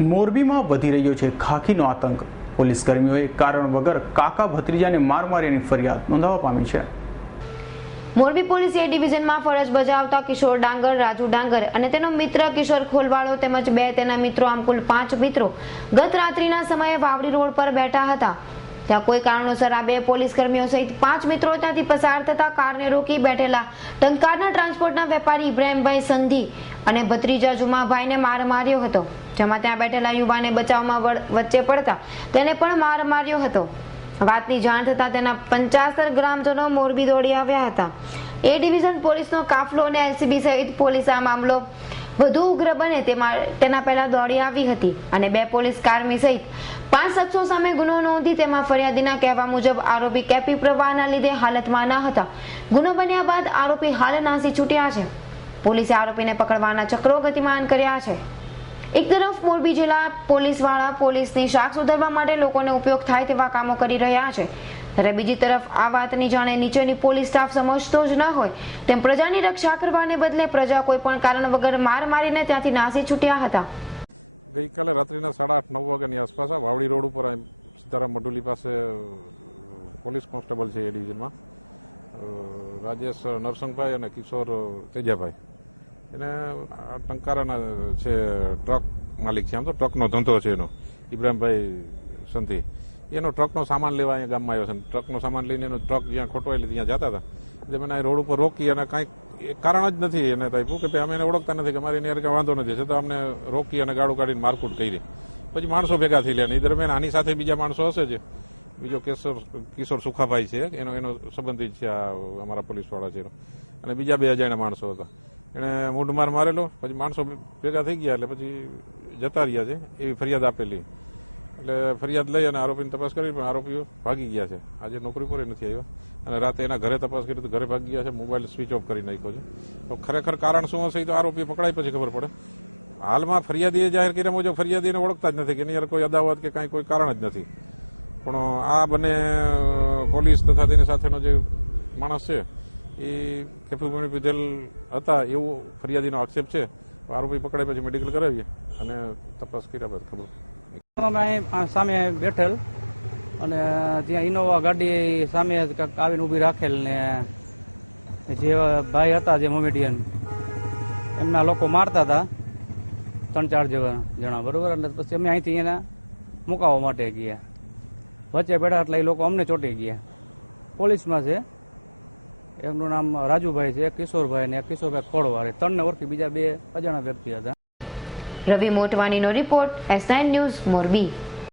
મોરબીમાં વધી રહ્યો છે ખાખીનો આતંક. પોલીસ કર્મીઓએ કારણ વગર કાકા ભત્રીજાને માર માર્યાની ફરિયાદ નોંધાવવા પામી છે. મોરબી પોલીસ એ ડિવિઝનમાં ફરજ બજાવતા કિશોર ડાંગર, રાજુ ડાંગર અને તેનો મિત્ર કિશોર ખોલવાળો તેમજ બે તેના મિત્રો, આમ કુલ પાંચ મિત્રો ગત રાત્રિના સમયે વાવડી રોડ પર બેઠા હતા. ત્યાં કોઈ કારણોસર આ બે પોલીસ કર્મીઓ સહિત પાંચ મિત્રો ત્યાંથી પસાર થતા કારને રોકી બેઠેલા ટંકારના ટ્રાન્સપોર્ટના વેપારી ઇબ્રાહીમભાઈ સંધી અને ભત્રીજા જુમાભાઈને માર માર્યો હતો, જેમાં ત્યાં બેઠેલા યુવાને બચાવમાં વચ્ચે પડતા તેને પણ માર માર્યો હતો. વાતની જાણ થતાં તેના પંચાસર ગ્રામજનો મોરબી દોડી આવ્યા હતા. એ ડિવિઝન પોલીસનો કાફલો અને એલસીબી સહિત પોલીસ આ મામલો વધુ ઉગ્ર બને તે તેના પહેલા દોડી આવી હતી અને બે પોલીસ કાર્મી સહિત પાંચ શખ્સો સામે ગુનો નોંધી તેમાં ફરિયાદીના કહેવા મુજબ આરોપી કેપી પ્રવાહના લીધે હાલતમાં ન હતા. ગુનો બન્યા બાદ આરોપી હાલ નાસી છૂટ્યા છે. પોલીસે આરોપીને પકડવાના ચક્રો ગતિમાન કર્યા છે. એક તરફ મોરબી જિલ્લા પોલીસવાળા પોલીસની શાખ સુધારવા માટે લોકોને ઉપયોગ થાય તેવા કામો કરી રહ્યા છે. ત્યારે બીજી તરફ આ વાતની જાણે નીચેની પોલીસ સ્ટાફ સમજતો જ ન હોય, તેમ પ્રજાની રક્ષા કરવાને બદલે પ્રજા કોઈ પણ કારણ વગર માર મારીને ત્યાંથી નાસી છૂટ્યા હતા. ગઈકાલે રાત્રિના સાડા આઠ, નવ વાગ્યાની આસપાસ વાવડી રોડ ઉપર સીતારામ મડુલી પાસે પોલીસ કોન્સ્ટેબલ છે એ ડિવિઝનમાં રાજેશ નરસંગભાઈ અને કિશોર તેજાભાઈ. એને ટંકારાના છે, ટ્રક માલિક છે આમ તો, ટ્રકનો ધંધો છે એનો, ઇબ્રાહીમભાઈ સંધી એનો ટ્રકનો સામાન લેવા અહીંયા ગામમાં આવ્યો છે. ટ્રકનો સામાન લઈને એનો ટ્રક જ્યાં ખોટવાયેલી ત્યાં જતા હતા. એટલે મેં રોડ ઉપર રોકી અને કાંઈક કારણ જ નથી. એને આપ્યું કે અમે એને ઓળખતા નથી, કે અમારી એની હારે વાંધો નથી. છતાં અમને રોકી અને ગાડું કાઢીને મારકૂટ કરી. પછી માણસો ભેગા થઈ લે એ દરમિયાન આની સાથે બીજા માણસો હશે જ. બીજો કેશોર, કિશોર સુખાભાઈ છે. એનો એનો સંબંધિત છે આ અમારા પોલીસવાળા છે અને બીજા બે અજાણ્યા માણસો હતા. એણે મૂંઢમાર મારેલો. પછી માણસો ભેગા થઈ ગયા એટલે પછી જતા રહ્યા છે. એવી ફરિયાદ આપેલી. એટલે ફરિયાદ લઈ અને આરોપીની તપાસ કરી પણ આરોપીઓ ભાગી ગયા છે. આજે નોકરી પર નથી આવ્યા. અને રાતે એના ઘરે તપાસ કરી તો ઘરે ભાગી ગયા છે. મોબાઈલ સ્વિચ ઓફ કરી નાખ્યો છે. તો ખરેખર કારણ શું હશે તો આરોપી પકડાય પછી ખબર પડે. હાલમાં ફરિયાદીએ જાહેર કર્યા મુજબ ફરિયાદીને ઓળખતા જ નથી કે એની કોઈ અદાવત કે કાંઈ કોઈ કારણ જ નથી. પણ આ બંને પોલીસ તથા તેની સાથેનો જે માણસ છે, એ કેફી પીધેલ હતા એવું ફરિયાદીનો આક્ષેપ છે. આરોપી પકડાય પછી મેડિકલ કરાવીએ અને તપાસ કર્યા બાદ ખબર. અમે સામે બેઠેલ અને ત્યાં ઇનોવા ગાડી સામે આવીને ઊભી રાખેલ ને જે ભાઈ હતા જે મોમેડિયન, એમના લોકો મારતા હતા, ત્રણ ચાર જણા, બરોબર? એટલે પછી અમે અહીંથી એના મુકાવવા માટે ગયા. વચ્ચે બેઠા એટલે એ લોકો અમને ચોંટી ગયા. પોલીસમાં છે. એમનું નામ રાજુભાઈ છે, કિશોરભાઈ ને કિશોરભાઈ ખોડવારે ત્રણને ઓળખી બીજા બે અજાણા વ્યક્તિ હતા. રવિ મોટવાણીનો રિપોર્ટ એસ ન્યૂઝ મોરબી